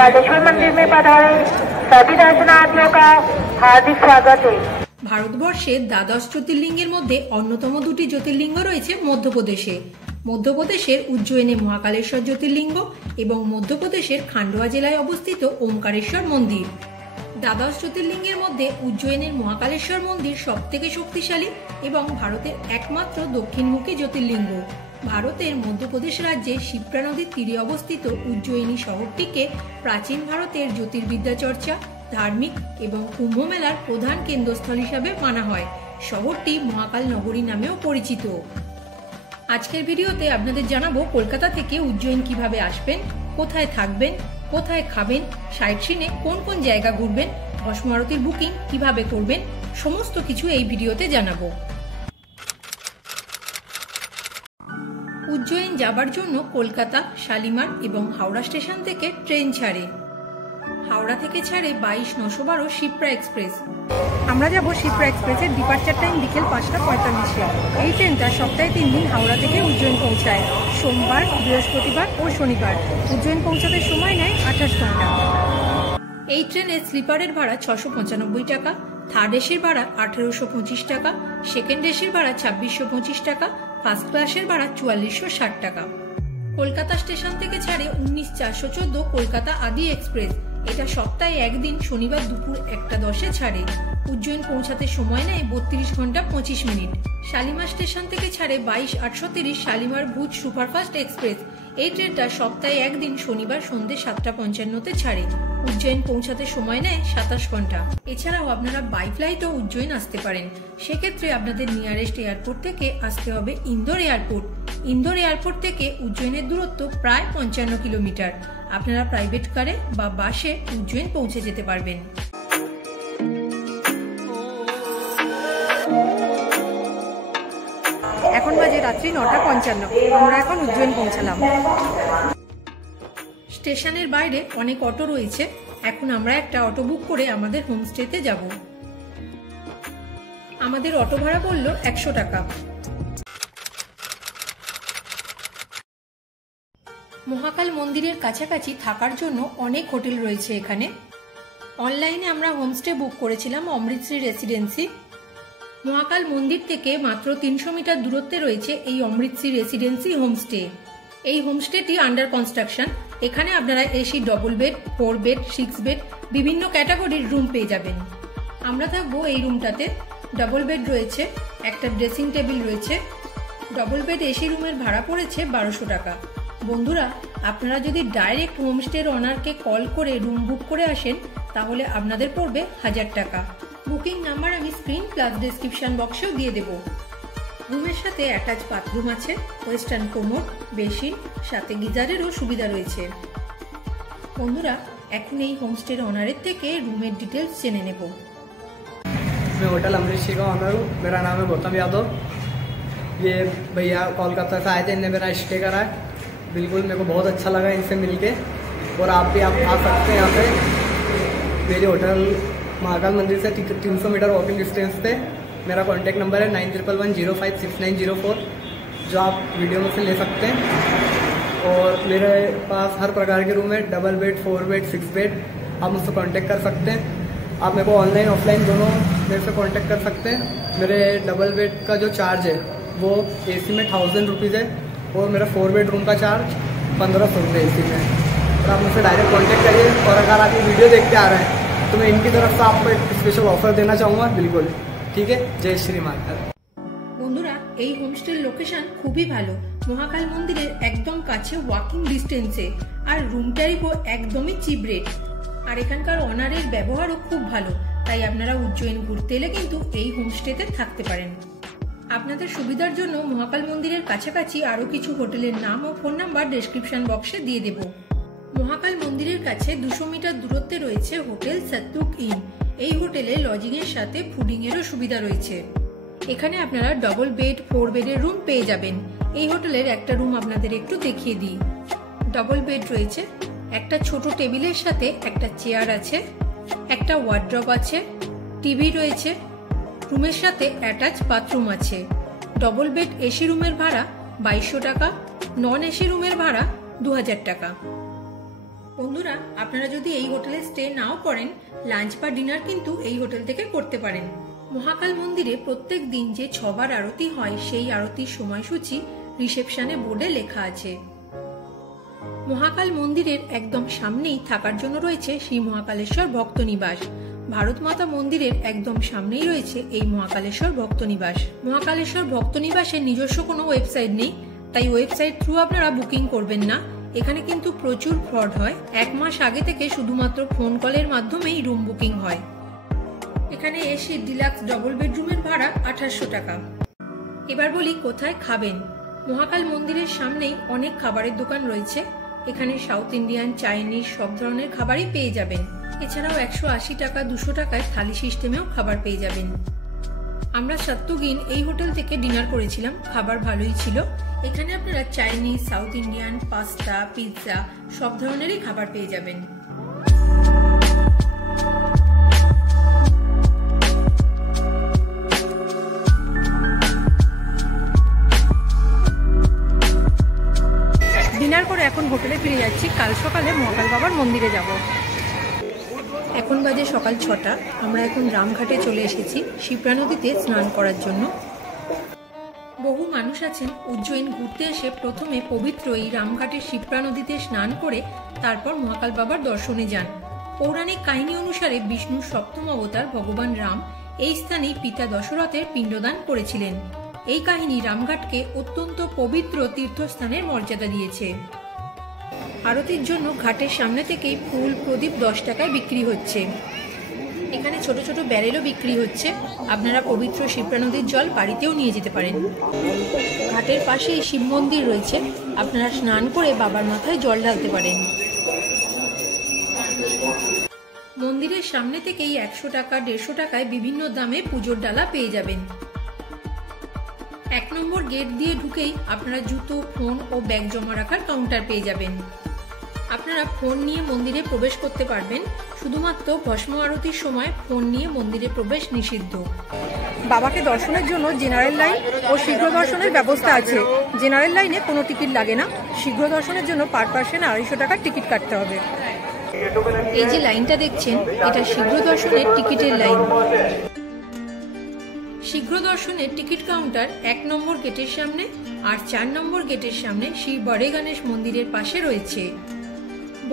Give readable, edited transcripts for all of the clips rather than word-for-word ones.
महाकालेश्वर मंदिर में पधारे सभी दर्शनार्थियों का हार्दिक स्वागत है। ভারতবর্ষের দ্বাদশ জ্যোতির্লিঙ্গের মধ্যে অন্যতম দুটি জ্যোতির্লিঙ্গ রয়েছে মধ্যপ্রদেশে। মধ্যপ্রদেশের উজ্জয়িনী মহাকালেশ্বর জ্যোতির্লিঙ্গ এবং মধ্যপ্রদেশের খান্ডোয়া জেলায় অবস্থিত ওমকারেশ্বর মন্দির। দ্বাদশ জ্যোতির্লিঙ্গের মধ্যে উজ্জয়িনীর মহাকালেশ্বর মন্দির সবথেকে শক্তিশালী এবং ভারতের একমাত্র দক্ষিণমুখী জ্যোতির্লিঙ্গ। ভারতের মধ্যপ্রদেশ রাজ্যে শিপ্রা নদীর তীরে অবস্থিত উজ্জয়িনী শহরটিকে প্রাচীন ভারতের জ্যোতির্বিদ্যা চর্চা, ধার্মিক এবং কুম্ভ মেলার প্রধান কেন্দ্রস্থল হিসাবে মানা হয়। শহরটি মহাকাল নগরী নামেও পরিচিত। আজকের ভিডিওতে আপনাদের জানাবো কলকাতা থেকে উজ্জয়িন কিভাবে আসবেন, কোথায় থাকবেন, কোথায় খাবেন, সাইট সিনে কোন কোন জায়গা ঘুরবেন, ভস্ম আরতির বুকিং কিভাবে করবেন, সমস্ত কিছু এই ভিডিওতে জানাবো। উজ্জয়িন যাবার জন্য কলকাতা, শালিমার এবং হাওড়া স্টেশন থেকে ট্রেন ছাড়ে। হাওড়া থেকে ছাড়ে 22-912 শিপ্রা এক্সপ্রেস। আমরা যাব শিপ্রা এক্সপ্রেসের ডিপার্চার টাইম বিকেল 5:45-এ। এই ট্রেনটা সপ্তাহে 3 দিন হাওড়া থেকে উজ্জয়িন পৌঁছায়, সোমবার, বৃহস্পতিবার ও শনিবার। উজ্জয়িন পৌঁছাতে সময় নেয় 28 ঘন্টা। এই ট্রেনের স্লিপারের ভাড়া 695 টাকা, থার্ড এসির ভাড়া 1825 টাকা, সেকেন্ড এসির ভাড়া 2625 টাকা, ফার্স্ট ক্লাসের ভাড়া 4460 টাকা। কলকাতা স্টেশন থেকে ছাড়ে 19-414 কলকাতা আদি এক্সপ্রেস। এটা সপ্তাহে একদিন শনিবার দুপুর 1:10-এ ছাড়ে। উজ্জয়িন পৌঁছাতে সময় নেয় 32 ঘন্টা 25 মিনিট। শালিমার স্টেশন থেকে ছাড়ে 22-830 শালিমার ভুজ সুপারফাস্ট এক্সপ্রেস। এই ট্রেনটা সপ্তাহে একদিন শনিবার সন্ধ্যে 7:55-তে ছাড়ে। উজ্জয়িন পৌঁছাতে সময় নেয় 27 ঘন্টা। এছাড়াও আপনারা বাই ফ্লাইটও উজ্জয়িন আসতে পারেন। সেক্ষেত্রে আপনাদের নিয়ারেস্ট এয়ারপোর্ট থেকে আসতে হবে ইন্দোর এয়ারপোর্ট। ইন্দোর এয়ারপোর্ট থেকে উজ্জয়িনের দূরত্ব প্রায় 55 কিলোমিটার। আপনারা প্রাইভেট কারে বা বাসে উজ্জয়িন পৌঁছে যেতে পারবেন। এখন বাজে রাত্রি 9:55। আমরা এখন উজ্জয়িন পৌঁছালাম। স্টেশনের বাইরে অনেক অটো রয়েছে। এখন আমরা একটা অটো বুক করে আমাদের হোমস্টেতে যাব। আমাদের অটো ভাড়া পড়ল 100 টাকা। মহাকাল মন্দিরের কাছাকাছি থাকার জন্য অনেক হোটেল রয়েছে এখানে। অনলাইনে আমরা হোমস্টে বুক করেছিলাম অমৃতশ্রী রেসিডেন্সি। মহাকাল মন্দির থেকে মাত্র 300 মিটার দূরত্বে রয়েছে এই অমৃতশ্রী রেসিডেন্সি হোমস্টে। এই হোমস্টেটি আন্ডার কনস্ট্রাকশন। এখানে আপনারা AC double bed, 4 bed, 6 bed বিভিন্ন ক্যাটাগরির রুম পেয়ে যাবেন। আমরা থাকবো এই রুমটাতে। ডবল বেড রয়েছে, একটা ড্রেসিং টেবিল রয়েছে। ডবল বেড এসি রুমের ভাড়া পড়েছে 1200 টাকা। বন্ধুরা, আপনারা যদি ডাইরেক্ট হোমস্টের ওনারকে কল করে রুম বুক করে আসেন তাহলে আপনাদের পড়বে 1000 টাকা। বুকিং নাম্বার আমি স্ক্রিন প্লাস ডেসক্রিপশন বক্সেও দিয়ে দেব। রুমের সাথে অ্যাটাচ বাথরুম আছে, ওয়েস্টার্ন কোমোড, বেসিন, সাথে গিজারেরও সুবিধা রয়েছে। বন্ধুরা, এখন এই হোমস্টের ওনারের থেকে রুমের ডিটেলস জেনে নেব। मैं होटल अमृतश्री का ऑनर हूँ। मेरा नाम है गौतम यादव। ये भैया कोलकाता से आए थे, इनने मेरा स्टे करा है। बिल्कुल मेरे को बहुत अच्छा लगा इनसे मिलके। और आप भी आप आ सकते हैं यहाँ पे। मेरे होटल महाकाल मंदिर से 300 मीटर वॉकिंग डिस्टेंस पे। मेरा कॉन्टैक्ट नंबर है 9111056904, जो आप वीडियो में से ले सकते हैं। और मेरे पास हर प्रकार के रूम है, डबल बेड, 4 बेड, 6 बेड। आप मुझसे कॉन्टैक्ट कर सकते हैं। आप मेरे को ऑनलाइन ऑफलाइन दोनों मेरे से कांटेक्ट कर सकते हैं। मेरे डबल बेड का जो चार्ज है वो एसी में 1000 रुपीज़ है, और मेरा 4 बेड रूम का चार्ज 1500 रुपये एसी में। और आप मुझसे डायरेक्ट कांटेक्ट करिए। और अगर आप ये वीडियो देखते आ रहे हैं तो मैं इनकी तरफ से आपको एक स्पेशल ऑफर देना चाहूँगा। बिल्कुल ठीक है। जय श्री महाकाल। বন্ধুরা, এই হোমস্টের লোকেশন খুবই ভালো। মহাকাল মন্দিরের একদম কাছে, ওয়াকিং ডিস্টেন্সে। আর রুম ট্যারিফও একদমই চিপ রেট। আর এখানকার অনারের ব্যবহারও খুব ভালো। তাই আপনারা উজ্জয়িন ঘুরতে এলে কিন্তু এই হোমস্টেতে থাকতে পারেন। আপনাদের সুবিধার জন্য মহাকাল মন্দিরের কাছাকাছি আরও কিছু হোটেলের নাম ও ফোন নাম্বার ডেসক্রিপশন বক্সে দিয়ে দেব। মহাকাল মন্দিরের কাছে 200 মিটার দূরত্বে রয়েছে হোটেল সত্যুক ইন। এই হোটেলে লজিং এর সাথে ফুডিং এরও সুবিধা রয়েছে। এখানে আপনারা ডবল বেড, 4 বেডের রুম পেয়ে যাবেন। এই হোটেলের একটা রুম আপনাদের একটু দেখিয়ে দিই। ডবল বেড রয়েছে, একটা ছোট টেবিলের সাথে একটা চেয়ার আছে, একটা ওয়ার্ড্রপ আছে, টিভি রয়েছে। রুমের সাথে অ্যাটাচ বাথরুম আছে। ডবল বেড এসি রুমের ভাড়া 2200 টাকা, নন এসি রুমের ভাড়া 2000 টাকা। বন্ধুরা, আপনারা যদি এই হোটেলে স্টে নাও করেন, লাঞ্চ বা ডিনার কিন্তু এই হোটেল থেকে করতে পারেন। মহাকাল মন্দিরে প্রত্যেক দিন যে 6 বার আরতি হয়, সেই আরতির সময়সূচি রিসেপশনে বোর্ডে লেখা আছে। মহাকাল মন্দিরের একদম সামনেই থাকার জন্য রয়েছে শ্রী মহাকালেশ্বর ভক্ত নিবাস। ভারত মাতা মন্দিরের একদম সামনেই রয়েছে এই মহাকালেশ্বর ভক্ত নিবাস। মহাকালেশ্বর ভক্ত নিবাসের নিজস্ব কোনো ওয়েবসাইট নেই, তাই ওয়েবসাইট থ্রু আপনারা বুকিং করবেন না। এখানে কিন্তু প্রচুর ফ্রড হয়। 1 মাস আগে থেকে শুধুমাত্র ফোন কলের মাধ্যমেই রুম বুকিং হয়। এখানে এসি ডিলাক্স ডবল বেডরুমের ভাড়া 2800 টাকা। এবার বলি কোথায় খাবেন। মহাকাল মন্দিরের সামনেই অনেক খাবারের দোকান রয়েছে। এখানে সাউথ ইন্ডিয়ান, চাইনিজ সব ধরনের খাবারই পেয়ে যাবেন। এছাড়াও 180 টাকা 200 টাকায় থালি সিস্টেমেও খাবার পেয়ে যাবেন। আমরা সত্যগিন এই হোটেল থেকে ডিনার করেছিলাম, খাবার ভালোই ছিল। এখানে আপনারা Chinese, south Indian, pasta, pizza সব ধরনেরই খাবার পেয়ে যাবেন। ডিনার করে এখন হোটেলে ফিরে যাচ্ছি। কাল সকালে মহাকাল বাবার মন্দিরে যাব। এখন বাজে সকাল 6টা। আমরা এখন রামঘাটে চলে এসেছি শিপ্রা নদীতে স্নান করার জন্য। বহু মানুষ আছেন উজ্জয়িন ঘুরতে এসে প্রথমে পবিত্র এই রামঘাটের শিপ্রা নদীতে স্নান করে তারপর মহাকাল বাবার দর্শনে যান। পৌরাণিক কাহিনী অনুসারে বিষ্ণুর 7ম অবতার ভগবান রাম এই স্থানেই পিতা দশরথের পিণ্ডদান করেছিলেন। এই কাহিনী রামঘাটকে অত্যন্ত পবিত্র তীর্থস্থানের মর্যাদা দিয়েছে। আরতির জন্য ঘাটের সামনে থেকেই ফুল, প্রদীপ 10 টাকায় বিক্রি হচ্ছে। এখানে ছোট ছোট ব্যারেলও বিক্রি হচ্ছে। আপনারা পবিত্র শিপ্রা নদীর জল বাড়িতেও নিয়ে যেতে পারেন। ঘাটের পাশেই শিব মন্দির রয়েছে, আপনারা স্নান করে বাবার মাথায় জল ঢালতে পারেন। মন্দিরের সামনে থেকেই 100 টাকা 150 টাকায় বিভিন্ন দামে পুজোর ডালা পেয়ে যাবেন। 1 নম্বর গেট দিয়ে ঢুকেই আপনারা জুতো, ফোন ও ব্যাগ জমা রাখার কাউন্টার পেয়ে যাবেন। আপনারা ফোন নিয়ে মন্দিরে প্রবেশ করতে পারবেন। শুধুমাত্র ভস্ম আরতির সময় ফোন নিয়ে মন্দিরে প্রবেশ নিষিদ্ধ। বাবাকে দর্শনের জন্য জেনারেল লাইন ও শীঘ্র দর্শনের ব্যবস্থা আছে। জেনারেল লাইনে কোনো টিকিট লাগে না। শীঘ্র দর্শনের জন্য পার পার্সন 250 টাকার টিকিট কাটতে হবে। এই যে লাইনটা দেখছেন, এটা শীঘ্র দর্শনের টিকিটের লাইন। শীঘ্র দর্শনের টিকিট কাউন্টার 1 নম্বর গেটের সামনে আর 4 নম্বর গেটের সামনে শ্রী বড়ে গণেশ মন্দিরের পাশে রয়েছে।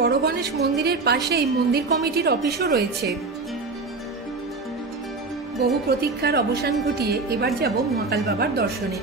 বড় গণেশ মন্দিরের পাশেই মন্দির কমিটির অফিসও রয়েছে। বহু প্রতীক্ষার অবসান ঘটিয়ে এবার যাব মহাকাল বাবার দর্শনে।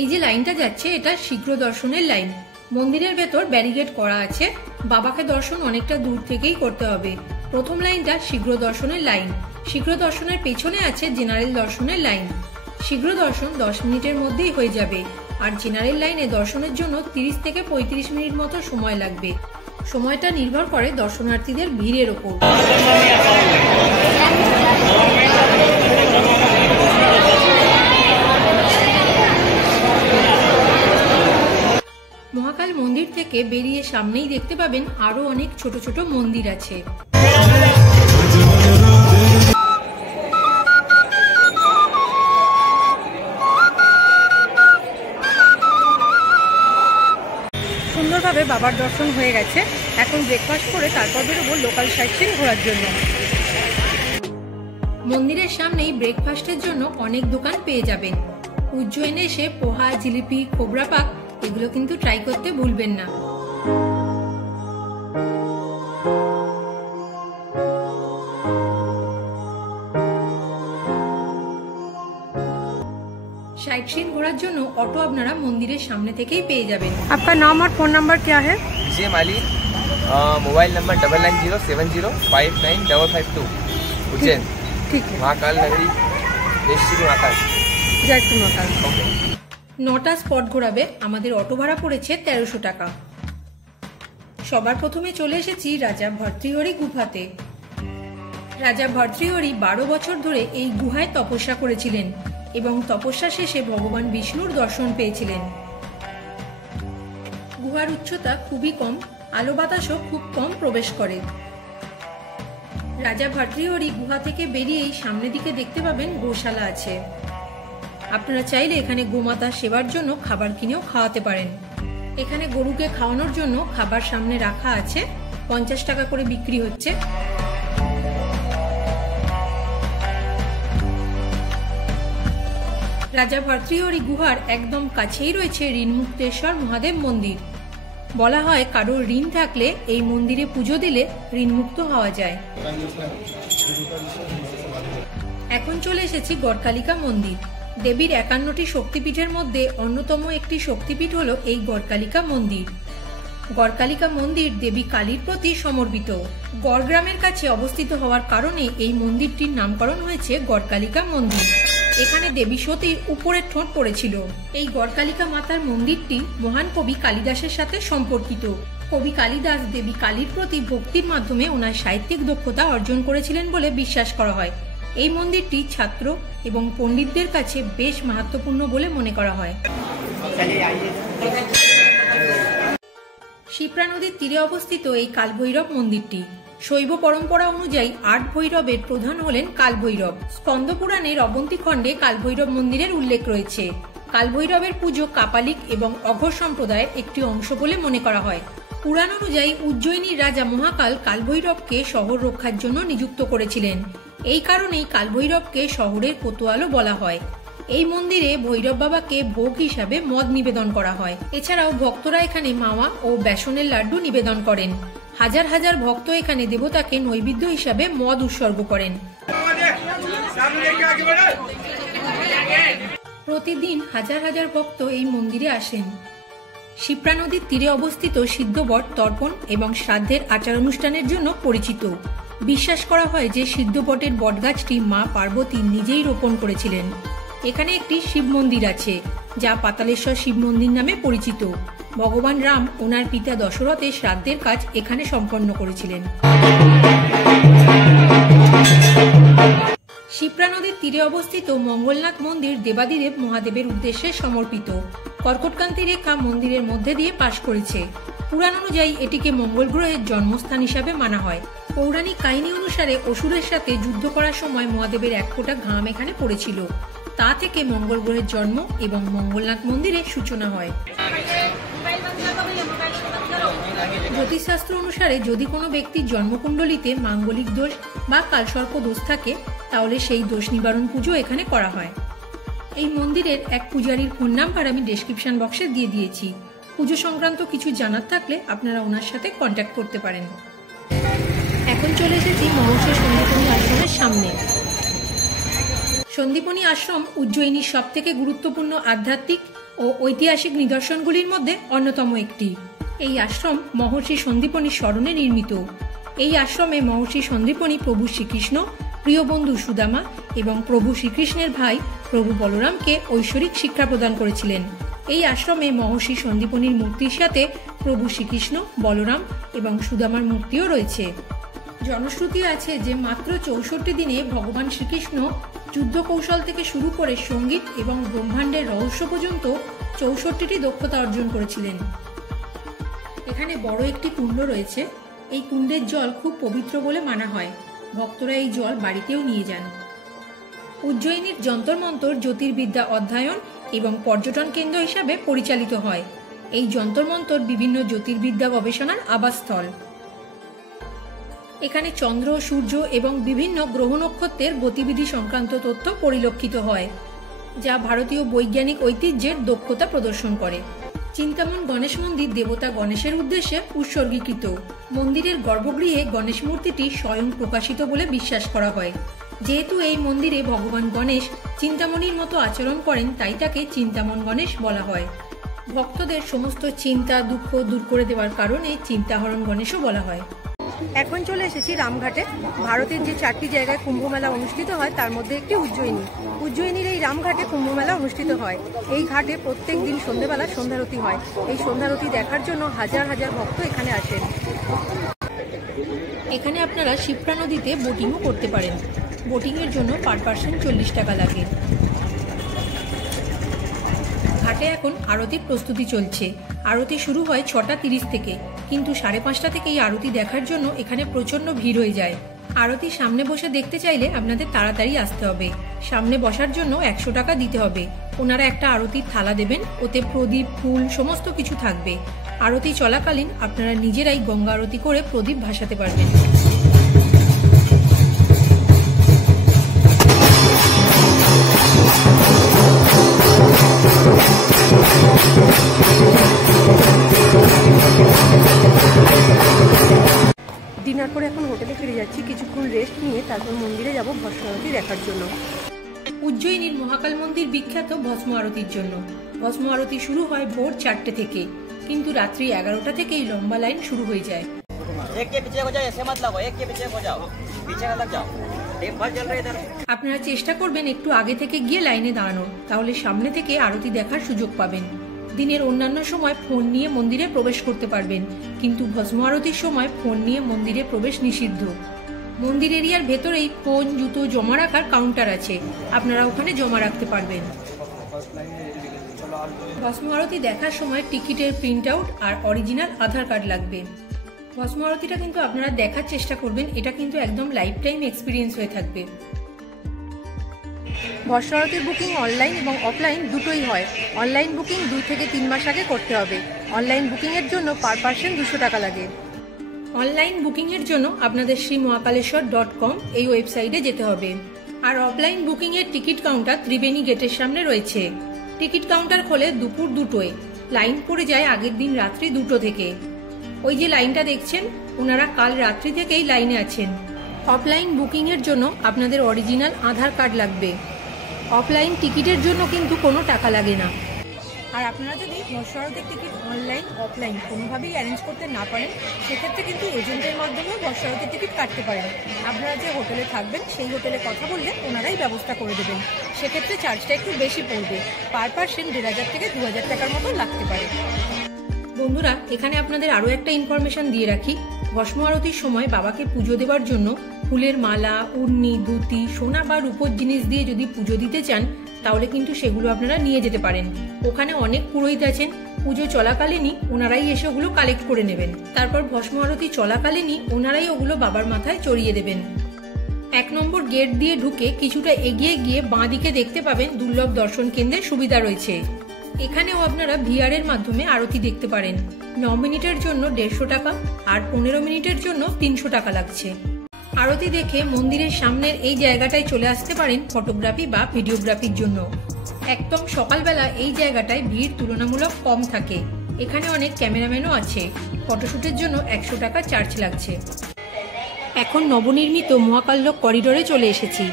এই যে লাইনটা যাচ্ছে, এটা শীঘ্র দর্শনের লাইন। মন্দিরের ভেতর ব্যারিকেড করা আছে। বাবাকে দর্শন অনেকটা দূর থেকেই করতে হবে। প্রথম লাইনটা শীঘ্র দর্শনের লাইন। শীঘ্র দর্শনের পেছনে আছে জেনারেল দর্শনের লাইন। শীঘ্র দর্শন 10 মিনিটের মধ্যেই হয়ে যাবে। আর জেনারেল লাইনে দর্শনের জন্য 30 থেকে 35 মিনিট মতো সময় লাগবে। সময়টা নির্ভর করে দর্শনার্থীদের ভিড়ের ওপর। মহাকাল মন্দির থেকে বেরিয়ে সামনেই দেখতে পাবেন আরো অনেক ছোট ছোট মন্দির আছে। সুন্দরভাবে বাবার দর্শন হয়ে গেছে। এখন ব্রেকফাস্ট করে তারপর বেরোবো লোকাল সাইট সিন ঘোরার জন্য। মন্দিরের সামনেই ব্রেকফাস্টের জন্য অনেক দোকান পেয়ে যাবেন। উজ্জয়িনে এসে পোহা, জিলিপি, খোবরা পাক এগুলো কিন্তু ট্রাই করতে ভুলবেন না। साइट सीन घोरार জন্য অটো আপনারা মন্দিরের সামনে থেকেই পেয়ে যাবেন। आपका नाम और फोन नंबर क्या है? विजय माली, मोबाइल नंबर 9907059552, उज्जैन। ठीक है। महाकाल नगरी, जय श्री महाकाल। जय श्री महाकाल। 9টা স্পট ঘোরাবে। আমাদের অটো ভাড়া পড়েছে 1300 টাকা। সবার প্রথমে চলে এসেছি রাজা ভর্তৃহরি গুহাতে। রাজা ভর্তৃহরি 12 বছর ধরে এই গুহায় তপস্যা করেছিলেন এবং তপস্যা শেষে ভগবান বিষ্ণুর দর্শন পেয়েছিলেন। গুহার উচ্চতা খুবই কম, আলো বাতাসও খুব কম প্রবেশ করে। রাজা ভার্তৃহরি গুহা থেকে বেরিয়েই সামনের দিকে দেখতে পাবেন গোশালা আছে। আপনারা চাইলে এখানে গোমাতা সেবার জন্য খাবার কিনেও খাওয়াতে পারেন। এখানে গরুকে খাওয়ানোর জন্য খাবার সামনে রাখা আছে, 50 টাকা করে বিক্রি হচ্ছে। রাজা ভার্তৃহরি গুহার একদম কাছেই রয়েছে ঋণমুক্তেশ্বর মহাদেব মন্দির। বলা হয় কারোর ঋণ থাকলে এই মন্দিরে পুজো দিলে ঋণমুক্ত হওয়া যায়। এখন চলে এসেছি গড়কালিকা মন্দির। দেবীর 51টি শক্তিপীঠের মধ্যে অন্যতম একটি শক্তিপীঠ হলো এই গড়কালিকা মন্দির। গড়কালিকা মন্দির দেবী কালীর প্রতি সমর্পিত। গড় গ্রামের কাছে অবস্থিত হওয়ার কারণে এই মন্দিরটির নামকরণ হয়েছে গড়কালিকা মন্দির। এখানে দেবী সতীর উপরের ঠোঁট পড়েছিল। এই গড়কালিকা মাতার মন্দিরটি মহান কবি কালিদাসের সাথে সম্পর্কিত। কবি কালিদাস দেবী কালীর প্রতি ভক্তির মাধ্যমে ওনার সাহিত্যিক দক্ষতা অর্জন করেছিলেন বলে বিশ্বাস করা হয়। এই মন্দিরটি ছাত্র এবং পণ্ডিতদের কাছে বেশ মাহাত্ম্যপূর্ণ বলে মনে করা হয়। শিপ্রা নদীর তীরে অবস্থিত এই কালভৈরব মন্দিরটি। শৈব পরম্পরা অনুযায়ী 8 ভৈরবের প্রধান হলেন কালভৈরব। স্কন্দ পুরাণের অবন্তী খণ্ডে কালভৈরব মন্দিরের উল্লেখ রয়েছে। কালভৈরবের পুজো কাপালিক এবং অঘোর সম্প্রদায়ের একটি অংশ বলে মনে করা হয়। পুরাণ অনুযায়ী উজ্জয়িনীর রাজা মহাকাল কালভৈরবকে শহর রক্ষার জন্য নিযুক্ত করেছিলেন। এই কারণেই কালভৈরবকে শহরের কোতোয়ালও বলা হয়। এই মন্দিরে ভৈরব বাবাকে ভোগ হিসাবে মদ নিবেদন করা হয়। এছাড়াও ভক্তরা এখানে মাওয়া ও বেসনের লাড্ডু নিবেদন করেন। হাজার হাজার ভক্ত এখানে দেবতাকে নৈবেদ্য হিসাবে মদ উৎসর্গ করেন। প্রতিদিন হাজার হাজার ভক্ত এই মন্দিরে আসেন। শিপ্রা নদীর তীরে অবস্থিত সিদ্ধবট তর্পণ এবং শ্রাদ্ধের আচার অনুষ্ঠানের জন্য পরিচিত। বিশ্বাস করা হয় যে সিদ্ধবটের বটগাছটি মা পার্বতী নিজেই রোপণ করেছিলেন। এখানে একটি শিব মন্দির আছে, যা পাতালেশ্বর শিব মন্দির নামে পরিচিত। ভগবান রাম ওনার পিতা দশরথের শ্রাদ্ধের কাজ এখানে সম্পন্ন করেছিলেন। শিপ্রা নদীর তীরে অবস্থিত মঙ্গলনাথ মন্দির দেবাদিদেব মহাদেবের উদ্দেশ্যে সমর্পিত। কর্কটক্রান্তি রেখা মন্দিরের মধ্যে দিয়ে পাশ করেছে। পুরাণ অনুযায়ী এটিকে মঙ্গল গ্রহের জন্মস্থান হিসাবে মানা হয়। পৌরাণিক কাহিনী অনুসারে অসুরের সাথে যুদ্ধ করার সময় মহাদেবের এক ফোঁটা ঘাম এখানে পড়েছিল। তা থেকে মঙ্গল গ্রহের জন্ম এবং মঙ্গলনাথ মন্দিরের সূচনা হয়। জ্যোতিষশাস্ত্র অনুসারে যদি কোনো ব্যক্তির জন্মকুণ্ডলিতে মাঙ্গলিক দোষ বা কালসর্প দোষ থাকে, তাহলে সেই দোষ নিবারণ পুজো এখানে করা হয়। এই মন্দিরের এক পূজারীর ফোন নাম্বার আমি ডেসক্রিপশন বক্সে দিয়ে দিয়েছি। পুজো সংক্রান্ত কিছু জানার থাকলে আপনারা ওনার সাথে কন্ট্যাক্ট করতে পারেন। এখন চলে এসেছি মহর্ষি সন্দীপনী আশ্রমের সামনে। সন্দীপনী আশ্রম উজ্জয়িনীর সব থেকে গুরুত্বপূর্ণ আধ্যাত্মিক ও ঐতিহাসিক নিদর্শনগুলির মধ্যে অন্যতম একটি। এই আশ্রম মহর্ষি সন্দীপনীর স্মরণে নির্মিত। এই আশ্রমে মহর্ষি সন্দীপনী প্রভু শ্রীকৃষ্ণ, প্রিয় বন্ধু সুদামা এবং প্রভু শ্রীকৃষ্ণের ভাই প্রভু বলরামকে ঐশ্বরিক শিক্ষা প্রদান করেছিলেন। এই আশ্রমে মহর্ষি সন্দীপনীর মূর্তির সাথে প্রভু শ্রীকৃষ্ণ, বলরাম এবং সুদামার মূর্তিও রয়েছে। জনশ্রুতি আছে যে মাত্র 64 দিনে ভগবান শ্রীকৃষ্ণ যুদ্ধ কৌশল থেকে শুরু করে সঙ্গীত এবং ব্রহ্মাণ্ডের রহস্য পর্যন্ত 64টি দক্ষতা অর্জন করেছিলেন। এখানে বড় একটি কুণ্ড রয়েছে। এই কুণ্ডের জল খুব পবিত্র বলে মানা হয়। ভক্তরা এই জল বাড়িতেও নিয়ে যান। উজ্জয়িনীর যন্তর মন্তর জ্যোতির্বিদ্যা অধ্যয়ন এবং পর্যটন কেন্দ্র হিসাবে পরিচালিত হয়। এই যন্তর মন্তর বিভিন্ন জ্যোতির্বিদ্যা গবেষণার আবাসস্থল। এখানে চন্দ্র, সূর্য এবং বিভিন্ন গ্রহ নক্ষত্রের গতিবিধি সংক্রান্ত তথ্য পরিলক্ষিত হয়, যা ভারতীয় বৈজ্ঞানিক ঐতিহ্যের দক্ষতা প্রদর্শন করে। চিন্তামন গণেশ মন্দির দেবতা গণেশের উদ্দেশ্যে উৎসর্গীকৃত। মন্দিরের গর্ভগৃহে গণেশ মূর্তিটি স্বয়ং প্রকাশিত বলে বিশ্বাস করা হয়। যেহেতু এই মন্দিরে ভগবান গণেশ চিন্তামণির মতো আচরণ করেন, তাই তাকে চিন্তামন গণেশ বলা হয়। ভক্তদের সমস্ত চিন্তা দুঃখ দূর করে দেওয়ার কারণে চিন্তাহরণ গণেশও বলা হয়। এখন চলে এসেছি রামঘাটে। ভারতের যে 4টি জায়গায় কুম্ভ মেলা অনুষ্ঠিত হয় তার মধ্যে একটি উজ্জয়িনী। উজ্জয়িনীর এই রামঘাটে কুম্ভ মেলা অনুষ্ঠিত হয়। এই ঘাটে প্রত্যেক দিন সন্ধ্যেবেলা সন্ধ্যারতি হয়। এই সন্ধ্যারতি দেখার জন্য হাজার হাজার ভক্ত এখানে আসেন। এখানে আপনারা শিপ্রা নদীতে বোটিংও করতে পারেন। বোটিংয়ের জন্য পার পার্সন 40 টাকা লাগে। ঘাটে এখন আরতির প্রস্তুতি চলছে। আরতি শুরু হয় 6:30 থেকে, কিন্তু 5:30 থেকেই আরতি দেখার জন্য এখানে প্রচন্ড ভিড় হয়ে যায়। আরতি সামনে বসে দেখতে চাইলে আপনাদের তাড়াতাড়ি আসতে হবে। সামনে বসার জন্য 100 টাকা দিতে হবে। ওনারা একটা আরতির থালা দেবেন, ওতে প্রদীপ, ফুল সমস্ত কিছু থাকবে। আরতি চলাকালীন আপনারা নিজেরাই গঙ্গা আরতি করে প্রদীপ ভাসাতে পারবেন। ডিনার করে এখন হোটেলে ফিরে যাচ্ছি, কিছুক্ষণ রেস্ট নিয়ে তারপর মন্দিরে যাব ভস্ম আরতি দেখার জন্য। উজ্জয়িনীর মহাকাল মন্দির বিখ্যাত ভস্ম আরতির জন্য। ভস্ম আরতি শুরু হয় ভোর 4টে থেকে, কিন্তু রাত্রি 11টা থেকেই লম্বা লাইন শুরু হয়ে যায়। আপনারা চেষ্টা করবেন একটু আগে থেকে গিয়ে লাইনে দাঁড়ানোর, তাহলে সামনে থেকে আরতি দেখার সুযোগ পাবেন। দিনের অন্যান্য সময় ফোন নিয়ে মন্দিরে প্রবেশ করতে পারবেন, কিন্তু ভস্ম আরতির সময় ফোন নিয়ে মন্দিরে প্রবেশ নিষিদ্ধ। মন্দির এরিয়ার ভেতরেই ফোন, জুতো জমা রাখার কাউন্টার আছে, আপনারা ওখানে জমা রাখতে পারবেন। ভস্ম আরতি দেখার সময় টিকিটের প্রিন্ট আউট আর অরিজিনাল আধার কার্ড লাগবে। ভস্ম আরতিটা কিন্তু আপনারা দেখার চেষ্টা করবেন, এটা কিন্তু একদম লাইফ টাইম এক্সপিরিয়েন্স হয়ে থাকবে। ভস্ম আরতির বুকিং অনলাইন এবং অফলাইন দুটোই হয়। অনলাইন বুকিং 2 থেকে 3 মাস আগে করতে হবে। অনলাইন বুকিংয়ের জন্য পার পার্সন 200 টাকা লাগে। অনলাইন বুকিংয়ের জন্য আপনাদের srimahakaleshwar.com এই ওয়েবসাইটে যেতে হবে। আর অফলাইন বুকিংয়ের টিকিট কাউন্টার ত্রিবেণী গেটের সামনে রয়েছে। টিকিট কাউন্টার খোলে দুপুর 2টোয়, লাইন পড়ে যায় আগের দিন রাত্রি 2টো থেকে। ওই যে লাইনটা দেখছেন, ওনারা কাল রাত্রি থেকেই লাইনে আছেন। অফলাইন বুকিংয়ের জন্য আপনাদের অরিজিনাল আধার কার্ড লাগবে। অফলাইন টিকিটের জন্য কিন্তু কোনো টাকা লাগে না। আর আপনারা যদি ভস্ম আরতির টিকিট অনলাইন অফলাইন কোনোভাবেই অ্যারেঞ্জ করতে না পারেন, সেক্ষেত্রে কিন্তু এজেন্টের মাধ্যমেও ভস্ম আরতির টিকিট কাটতে পারেন। আপনারা যে হোটেলে থাকবেন সেই হোটেলে কথা বললে ওনারাই ব্যবস্থা করে দেবেন। সেক্ষেত্রে চার্জটা একটু বেশি পড়বে, পার পার্সন 1500 থেকে 2000 টাকার মতো লাগতে পারে। বন্ধুরা, এখানে আপনাদের আরও একটা ইনফরমেশন দিয়ে রাখি। ভস্ম আরতির সময় বাবাকে পুজো দেওয়ার জন্য ফুলের মালা, উড়নি, ধুতি, সোনা বা রূপোর জিনিস দিয়ে যদি পুজো দিতে চান, তাহলে কিন্তু সেগুলো আপনারা নিয়ে যেতে পারেন। ওখানে অনেক পুরোহিত আছেন, পুজো চলাকালীনই ওনারাই এসে ওগুলো কালেক্ট করে নেবেন। তারপর ভস্ম আরতি চলাকালীনই ওনারাই ওগুলো বাবার মাথায় চড়িয়ে দেবেন। 1 নম্বর গেট দিয়ে ঢুকে কিছুটা এগিয়ে গিয়ে বাঁ দিকে দেখতে পাবেন দুর্লভ দর্শন কেন্দ্রের সুবিধা রয়েছে। এখানেও আপনারা VR এর মাধ্যমে আরতি দেখতে পারেন। 9 মিনিটের জন্য 150 টাকা আর 15 মিনিটের জন্য 300 টাকা লাগছে। আরতি দেখে মন্দিরের সামনের এই জায়গাটায় চলে আসতে পারেন ফটোগ্রাফি বা ভিডিওগ্রাফির জন্য। একদম সকালবেলা এই জায়গাটায় ভিড় তুলনামূলক কম থাকে। এখানে অনেক ক্যামেরাম্যানও আছে। ফটোশুটের জন্য 100 টাকা চার্জ লাগছে। এখন নবনির্মিত মহাকাল্য করিডোরে চলে এসেছি।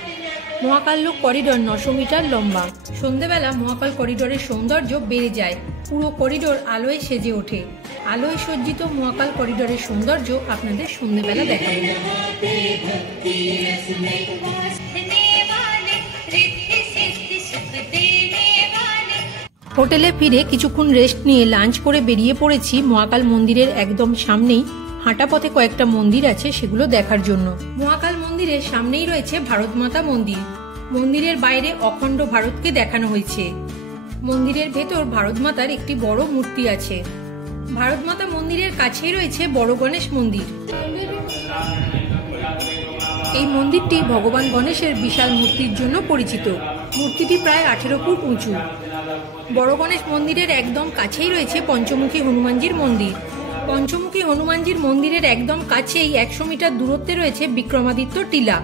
মহাকাল্য করিডোর 900 মিটার লম্বা। সন্ধেবেলা মহাকাল করিডোরের সৌন্দর্য বেড়ে যায়, পুরো করিডোর আলোয় সেজে ওঠে। আলোয় সজ্জিত মহাকাল করিডোরের সৌন্দর্য আপনাদের সন্ধেবেলা দেখাবো। হোটেলে ফিরে কিছুক্ষণ রেস্ট নিয়ে লাঞ্চ করে বেরিয়ে পড়েছি মহাকাল মন্দিরের একদম সামনেই। হাঁটা পথে কয়েকটা মন্দির আছে, সেগুলো দেখার জন্য। মহাকাল মন্দিরের সামনেই রয়েছে ভারত মাতা মন্দির। মন্দিরের বাইরে অখণ্ড ভারতকে দেখানো হয়েছে। মন্দিরের ভেতর ভারত মাতার একটি বড় মূর্তি আছে। ভারত মাতা মন্দিরের কাছেই রয়েছে বড় গণেশ মন্দির। এই মন্দিরটি ভগবান গণেশের বিশাল মূর্তির জন্য পরিচিত। মূর্তিটি প্রায় 18 ফুট উঁচু। বড় গণেশ মন্দিরের একদম কাছেই রয়েছে পঞ্চমুখী হনুমানজির মন্দির। পঞ্চমুখী হনুমানজির মন্দিরের একদম কাছেই 100 মিটার দূরত্বে রয়েছে বিক্রমাদিত্য টিলা।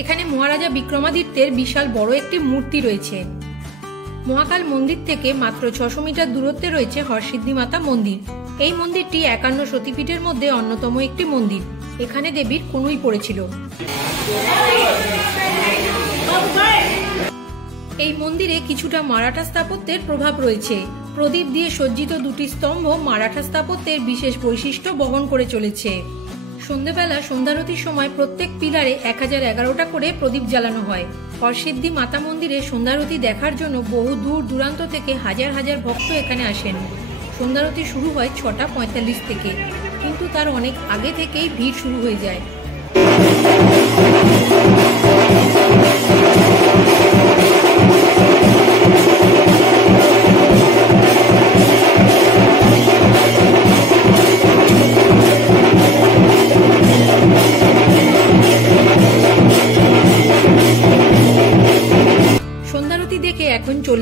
এখানে মহারাজা বিক্রমাদিত্যের বিশাল বড় একটি মূর্তি রয়েছে। মহাকাল মন্দির থেকে মাত্র 600 মিটার দূরত্বে রয়েছে হরসিদ্ধি মাতা মন্দির। এই মন্দিরটি 51 সতীপীঠের মধ্যে অন্যতম একটি মন্দির। এখানে দেবীর কনুই পড়েছিল। এই মন্দিরে কিছুটা মারাঠা স্থাপত্যের প্রভাব রয়েছে। প্রদীপ দিয়ে সজ্জিত দুটি স্তম্ভ মারাঠা স্থাপত্যের বিশেষ বৈশিষ্ট্য বহন করে চলেছে। সন্ধ্যেবেলা সন্ধ্যারতির সময় প্রত্যেক পিলারে 1011টা করে প্রদীপ জ্বালানো হয়। হরসিদ্ধি মাতা মন্দিরে সন্ধ্যারতি দেখার জন্য বহু দূর দূরান্ত থেকে হাজার হাজার ভক্ত এখানে আসেন। সন্ধ্যারতি শুরু হয় 6:45 থেকে, কিন্তু তার অনেক আগে থেকেই ভিড় শুরু হয়ে যায়।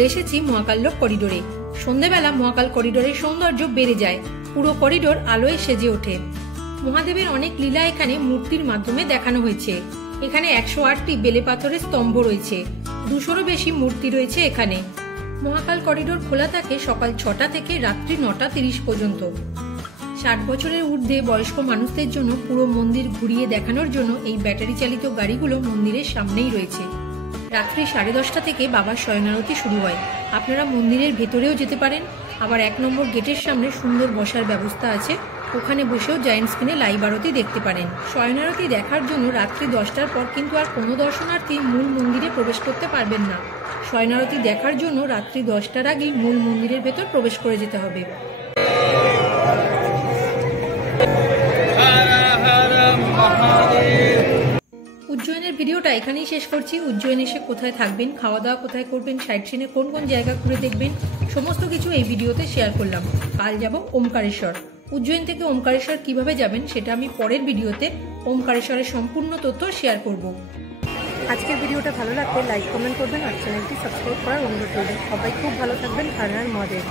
চলে এসেছি মহাকাললোক করিডোরে। সন্ধেবেলা মহাকাল করিডোরের সৌন্দর্য বেড়ে যায়, পুরো করিডোর আলোয় সেজে ওঠে। মহাদেবের অনেক লীলা এখানে মূর্তির মাধ্যমে দেখানো হয়েছে। এখানে 108টি বেলে পাথরের স্তম্ভ রয়েছে, 200রও বেশি মূর্তি রয়েছে এখানে। মহাকাল করিডোর খোলা থাকে সকাল 6টা থেকে রাত্রি 9:30 পর্যন্ত। 60 বছরের ঊর্ধ্বে বয়স্ক মানুষদের জন্য পুরো মন্দির ঘুরিয়ে দেখানোর জন্য এই ব্যাটারি চালিত গাড়িগুলো মন্দিরের সামনেই রয়েছে। রাত্রি 10:30 থেকে বাবার শয়নারতি শুরু হয়। আপনারা মন্দিরের ভেতরেও যেতে পারেন, আবার 1 নম্বর গেটের সামনে সুন্দর বসার ব্যবস্থা আছে, ওখানে বসেও জায়েন্ট স্ক্রিনে লাইভ আরতি দেখতে পারেন। শয়নারতি দেখার জন্য রাত্রি 10টার পর কিন্তু আর কোনো দর্শনার্থী মূল মন্দিরে প্রবেশ করতে পারবেন না। শয়নারতি দেখার জন্য রাত্রি 10টার আগেই মূল মন্দিরের ভেতর প্রবেশ করে যেতে হবে। উজ্জয়নের ভিডিওটা এখানেই শেষ করছি। উজ্জয়ন এসে কোথায় থাকবেন, খাওয়া দাওয়া কোথায় করবেন, সাইট সিনে কোন কোন জায়গা ঘুরে দেখবেন, সমস্ত কিছু এই ভিডিওতে শেয়ার করলাম। কাল যাব ওমকারেশ্বর। উজ্জয়ন থেকে ওমকারেশ্বর কিভাবে যাবেন সেটা আমি পরের ভিডিওতে ওমকারেশ্বরের সম্পূর্ণ তথ্য শেয়ার করব। আজকের ভিডিওটা ভালো লাগলে লাইক কমেন্ট করবেন আর চ্যানেলটি সাবস্ক্রাইব করার অনুরোধ করবেন। সবাই খুব ভালো থাকবেন। হর হর মহাদেব।